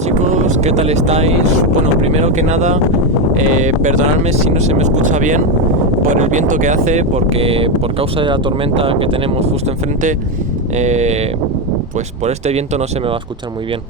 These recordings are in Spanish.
Chicos, ¿qué tal estáis? Bueno, primero que nada, perdonadme si no se me escucha bien por el viento que hace, porque por causa de la tormenta que tenemos justo enfrente, pues por este viento no se me va a escuchar muy bien.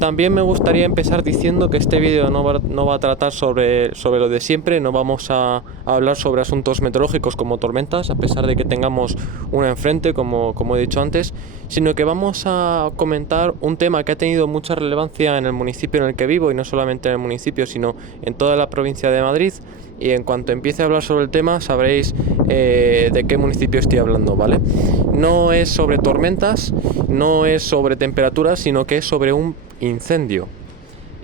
También me gustaría empezar diciendo que este vídeo no va a tratar sobre lo de siempre, no vamos a hablar sobre asuntos meteorológicos como tormentas, a pesar de que tengamos una enfrente, como he dicho antes, sino que vamos a comentar un tema que ha tenido mucha relevancia en el municipio en el que vivo, y no solamente en el municipio, sino en toda la provincia de Madrid. Y en cuanto empiece a hablar sobre el tema sabréis de qué municipio estoy hablando, ¿vale? No es sobre tormentas, no es sobre temperaturas, sino que es sobre un incendio.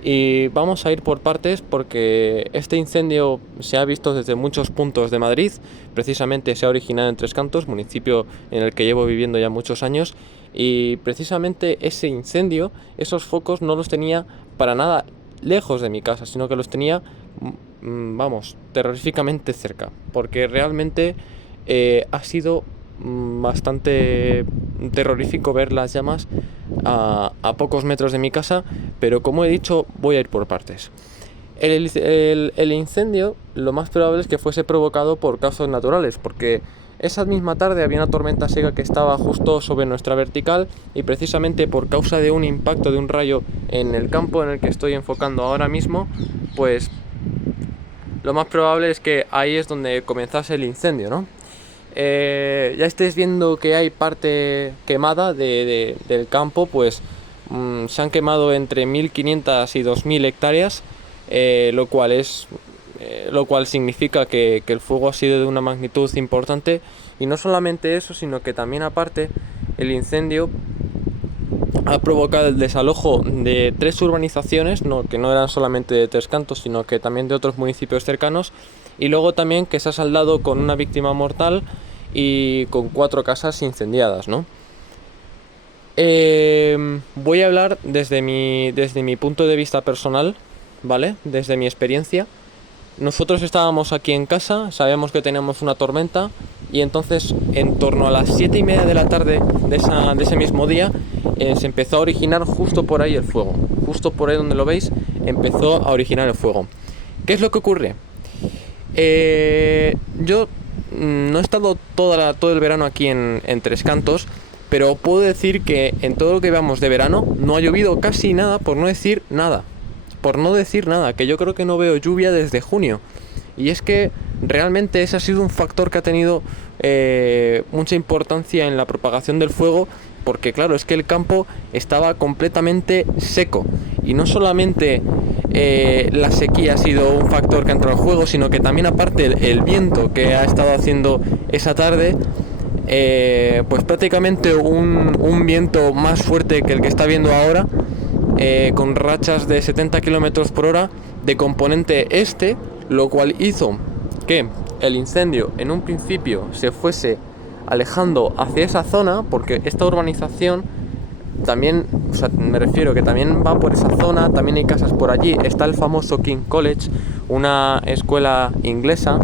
Y vamos a ir por partes porque este incendio se ha visto desde muchos puntos de Madrid. Precisamente se ha originado en Tres Cantos, municipio en el que llevo viviendo ya muchos años. Y precisamente ese incendio, esos focos no los tenía para nada lejos de mi casa, sino que los tenía, vamos, terroríficamente cerca. Porque realmente ha sido bastante terrorífico ver las llamas a pocos metros de mi casa, pero como he dicho, voy a ir por partes. El incendio lo más probable es que fuese provocado por causas naturales, porque esa misma tarde había una tormenta seca que estaba justo sobre nuestra vertical, y precisamente por causa de un impacto de un rayo en el campo en el que estoy enfocando ahora mismo, pues lo más probable es que ahí es donde comenzase el incendio, ¿no? Ya estáis viendo que hay parte quemada del campo, pues se han quemado entre 1.500 y 2.000 hectáreas, lo cual significa que el fuego ha sido de una magnitud importante. Y no solamente eso, sino que también aparte el incendio ha provocado el desalojo de 3 urbanizaciones, que no eran solamente de Tres Cantos, sino que también de otros municipios cercanos, y luego también que se ha saldado con una víctima mortal y con 4 casas incendiadas, ¿no? Voy a hablar desde mi punto de vista personal, ¿vale? Desde mi experiencia. Nosotros estábamos aquí en casa, sabíamos que teníamos una tormenta, y entonces en torno a las 7:30 de la tarde de ese mismo día se empezó a originar justo por ahí el fuego. Justo por ahí donde lo veis empezó a originar el fuego. ¿Qué es lo que ocurre? Yo no he estado todo el verano aquí en Tres Cantos, pero puedo decir que en todo lo que llevamos de verano no ha llovido casi nada, por no decir nada. Que yo creo que no veo lluvia desde junio. Y es que realmente ese ha sido un factor que ha tenido mucha importancia en la propagación del fuego, porque claro, es que el campo estaba completamente seco. Y no solamente la sequía ha sido un factor que ha entrado al juego, sino que también aparte el viento que ha estado haciendo esa tarde, pues prácticamente un viento más fuerte que el que está viendo ahora, con rachas de 70 km por hora de componente este, lo cual hizo que el incendio en un principio se fuese alejando hacia esa zona, porque esta urbanización también, o sea, me refiero que también va por esa zona, también hay casas por allí, está el famoso King College, una escuela inglesa,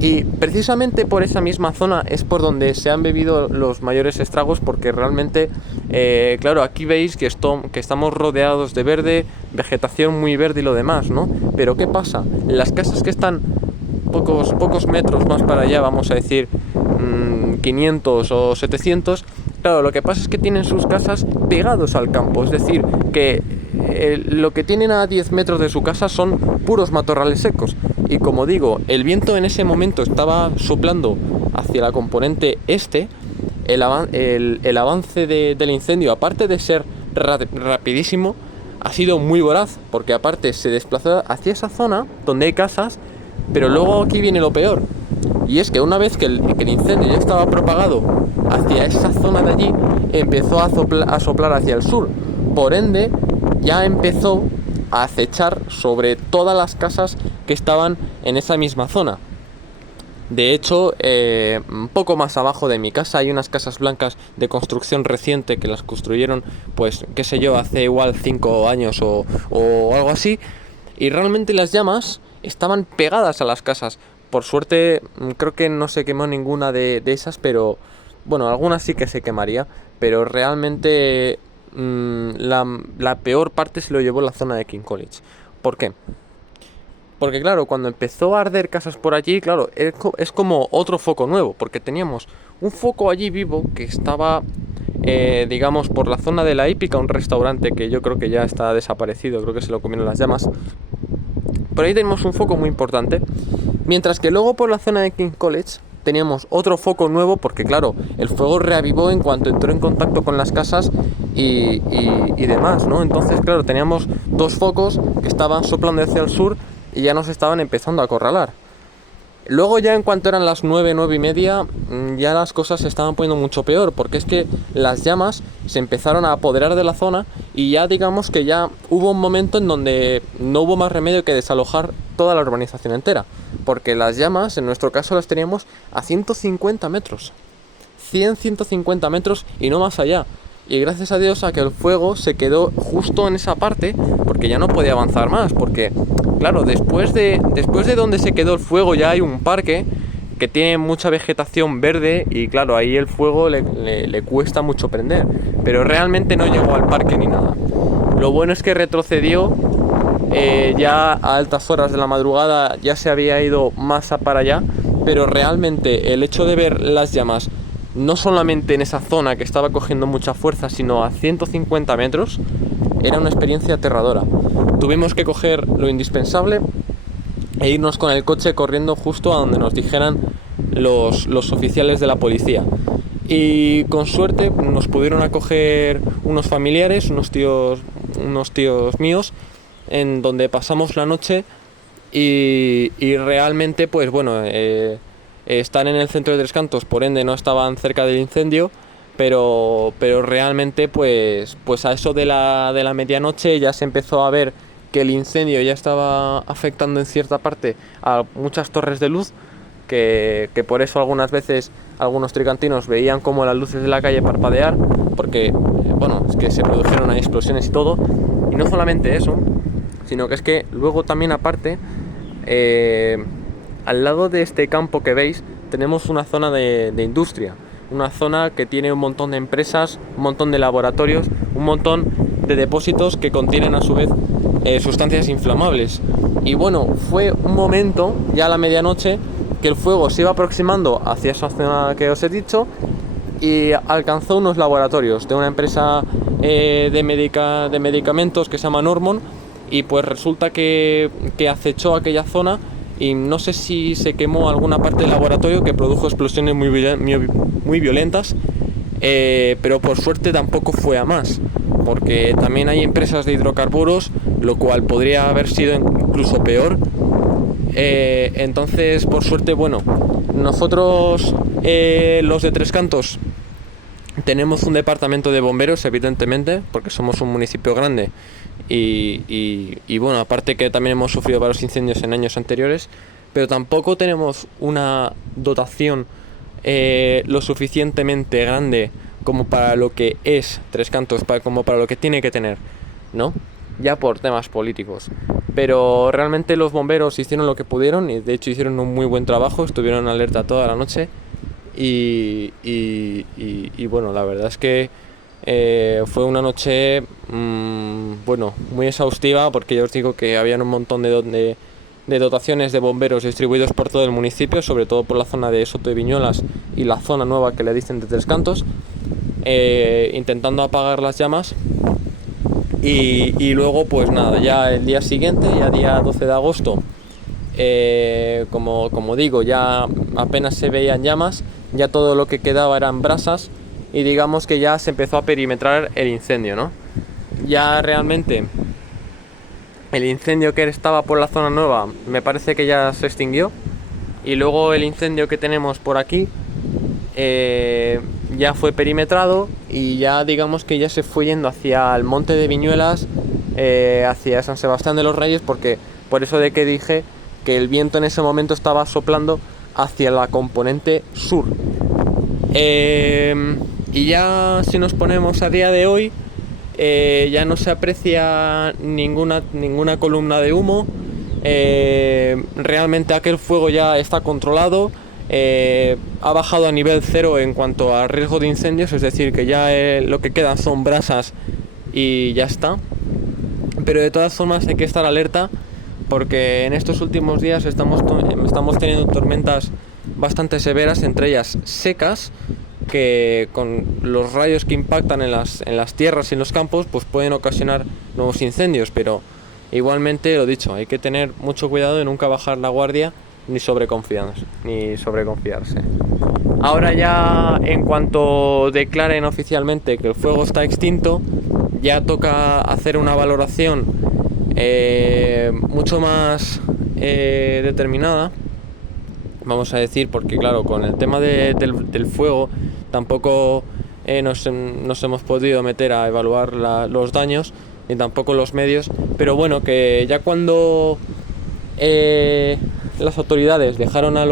y precisamente por esa misma zona es por donde se han bebido los mayores estragos, porque realmente, claro, aquí veis que estamos rodeados de verde, vegetación muy verde y lo demás, ¿no? Pero ¿qué pasa? Las casas que están pocos metros más para allá, vamos a decir 500 o 700, claro, lo que pasa es que tienen sus casas pegados al campo, es decir, que lo que tienen a 10 metros de su casa son puros matorrales secos. Y como digo, el viento en ese momento estaba soplando hacia la componente este. El avance del incendio, aparte de ser rapidísimo, ha sido muy voraz, porque aparte se desplazó hacia esa zona donde hay casas. Pero luego aquí viene lo peor, y es que una vez que el incendio ya estaba propagado hacia esa zona de allí, empezó a soplar hacia el sur. Por ende, ya empezó a acechar sobre todas las casas que estaban en esa misma zona. De hecho, un poco más abajo de mi casa hay unas casas blancas de construcción reciente que las construyeron, pues, qué sé yo, hace igual 5 años o algo así. Y realmente las llamas estaban pegadas a las casas. Por suerte, creo que no se quemó ninguna de esas, pero bueno, algunas sí que se quemaría. Pero realmente la peor parte se lo llevó la zona de King College. ¿Por qué? Porque claro, cuando empezó a arder casas por allí, claro, es como otro foco nuevo, porque teníamos un foco allí vivo que estaba, digamos, por la zona de la hípica, un restaurante que yo creo que ya está desaparecido, creo que se lo comieron las llamas. Por ahí tenemos un foco muy importante, mientras que luego por la zona de King College teníamos otro foco nuevo, porque claro, el fuego reavivó en cuanto entró en contacto con las casas y demás, ¿no? Entonces, claro, teníamos dos focos que estaban soplando hacia el sur y ya nos estaban empezando a acorralar. Luego ya en cuanto eran las 9, 9 y media, ya las cosas se estaban poniendo mucho peor, porque es que las llamas se empezaron a apoderar de la zona y ya digamos que ya hubo un momento en donde no hubo más remedio que desalojar toda la urbanización entera, porque las llamas, en nuestro caso, las teníamos a 150 metros, 150 metros y no más allá. Y gracias a Dios a que el fuego se quedó justo en esa parte, porque ya no podía avanzar más, porque claro, después de donde se quedó el fuego ya hay un parque que tiene mucha vegetación verde y claro, ahí el fuego le cuesta mucho prender, pero realmente no llegó al parque ni nada. Lo bueno es que retrocedió, ya a altas horas de la madrugada ya se había ido más para allá, pero realmente el hecho de ver las llamas no solamente en esa zona que estaba cogiendo mucha fuerza, sino a 150 metros, era una experiencia aterradora. Tuvimos que coger lo indispensable e irnos con el coche corriendo justo a donde nos dijeran los oficiales de la policía. Y con suerte nos pudieron acoger unos familiares, unos tíos míos, en donde pasamos la noche y realmente, pues bueno, están en el centro de Tres Cantos, por ende no estaban cerca del incendio, pero realmente pues a eso de la medianoche ya se empezó a ver que el incendio ya estaba afectando en cierta parte a muchas torres de luz, que por eso algunas veces algunos tricantinos veían como las luces de la calle parpadear, porque bueno, es que se produjeron ahí explosiones y todo. Y no solamente eso, sino que es que luego también aparte, al lado de este campo que veis tenemos una zona de industria, una zona que tiene un montón de empresas, un montón de laboratorios, un montón de depósitos que contienen a su vez sustancias inflamables. Y bueno, fue un momento, ya a la medianoche, que el fuego se iba aproximando hacia esa zona que os he dicho y alcanzó unos laboratorios de una empresa de medicamentos que se llama Normon, y pues resulta que acechó aquella zona y no sé si se quemó alguna parte del laboratorio que produjo explosiones muy violentas, pero por suerte tampoco fue a más, porque también hay empresas de hidrocarburos, lo cual podría haber sido incluso peor. Entonces, por suerte, bueno, nosotros los de Tres Cantos tenemos un departamento de bomberos, evidentemente, porque somos un municipio grande y bueno, aparte que también hemos sufrido varios incendios en años anteriores, pero tampoco tenemos una dotación lo suficientemente grande como para lo que es Tres Cantos, como para lo que tiene que tener, ¿no? Ya por temas políticos. Pero realmente los bomberos hicieron lo que pudieron y de hecho hicieron un muy buen trabajo, estuvieron en alerta toda la noche y bueno, la verdad es que fue una noche bueno, muy exhaustiva, porque ya os digo que habían un montón de dotaciones de bomberos distribuidos por todo el municipio, sobre todo por la zona de Soto de Viñuelas y la zona nueva que le dicen de Tres Cantos, intentando apagar las llamas. Y luego pues nada, ya el día siguiente, ya día 12 de agosto, como digo, ya apenas se veían llamas, ya todo lo que quedaba eran brasas y digamos que ya se empezó a perimetrar el incendio, ¿no? Ya realmente el incendio que estaba por la zona nueva me parece que ya se extinguió, y luego el incendio que tenemos por aquí ya fue perimetrado y ya digamos que ya se fue yendo hacia el monte de Viñuelas, hacia San Sebastián de los Reyes, porque por eso de que dije que el viento en ese momento estaba soplando hacia la componente sur. Y ya si nos ponemos a día de hoy, ya no se aprecia ninguna columna de humo. Realmente aquel fuego ya está controlado, ha bajado a nivel cero en cuanto a riesgo de incendios, es decir, que ya lo que quedan son brasas y ya está. Pero de todas formas hay que estar alerta, porque en estos últimos días estamos teniendo tormentas bastante severas, entre ellas secas, que con los rayos que impactan en las tierras y en los campos pues pueden ocasionar nuevos incendios. Pero igualmente, lo dicho, hay que tener mucho cuidado de nunca bajar la guardia ni sobreconfiarse. Ahora ya, en cuanto declaren oficialmente que el fuego está extinto, ya toca hacer una valoración mucho más determinada, vamos a decir, porque claro, con el tema del fuego tampoco nos hemos podido meter a evaluar los daños, ni tampoco los medios, pero bueno, que ya cuando las autoridades dejaron a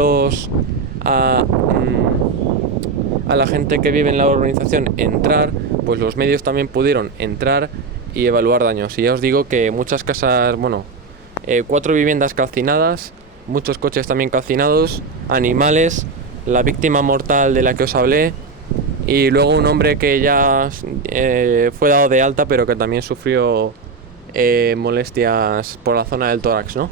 la gente que vive en la urbanización entrar, pues los medios también pudieron entrar y evaluar daños. Y ya os digo que muchas casas, 4 viviendas calcinadas, muchos coches también calcinados, animales, la víctima mortal de la que os hablé, y luego un hombre que ya fue dado de alta, pero que también sufrió molestias por la zona del tórax, ¿no?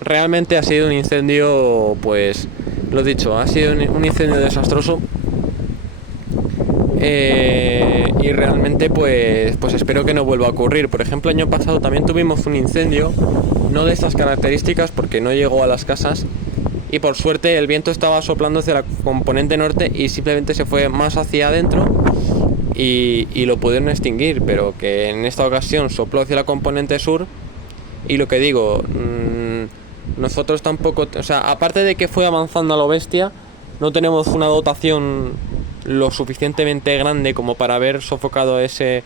Realmente ha sido un incendio, pues lo dicho, ha sido un incendio desastroso. Y realmente pues espero que no vuelva a ocurrir. Por ejemplo, el año pasado también tuvimos un incendio, no de estas características porque no llegó a las casas, y por suerte el viento estaba soplando hacia la componente norte y simplemente se fue más hacia adentro y lo pudieron extinguir, pero que en esta ocasión sopló hacia la componente sur. Y lo que digo, nosotros tampoco, o sea, aparte de que fue avanzando a lo bestia, no tenemos una dotación lo suficientemente grande como para haber sofocado ese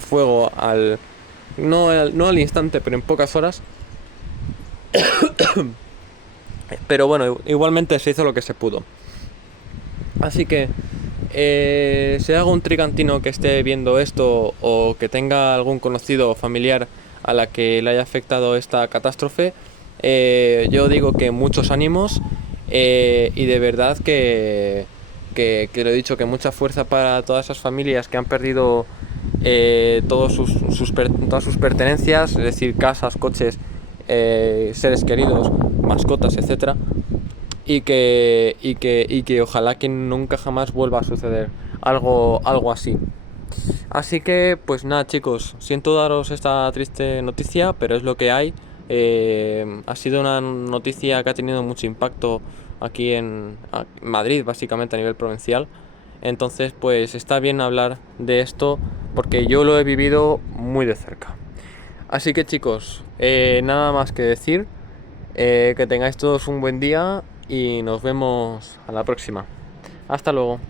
fuego no al instante, pero en pocas horas. Pero bueno, igualmente se hizo lo que se pudo. Así que si hay algún tricantino que esté viendo esto, o que tenga algún conocido o familiar a la que le haya afectado esta catástrofe, yo digo que muchos ánimos, y de verdad que lo he dicho, que mucha fuerza para todas esas familias que han perdido todas sus pertenencias, es decir, casas, coches, seres queridos, mascotas, etcétera, y que ojalá que nunca jamás vuelva a suceder algo así. Así que pues nada, chicos, siento daros esta triste noticia, pero es lo que hay. Ha sido una noticia que ha tenido mucho impacto aquí en Madrid, básicamente a nivel provincial. Entonces pues está bien hablar de esto porque yo lo he vivido muy de cerca. Así que chicos, nada más que decir, que tengáis todos un buen día y nos vemos a la próxima. Hasta luego.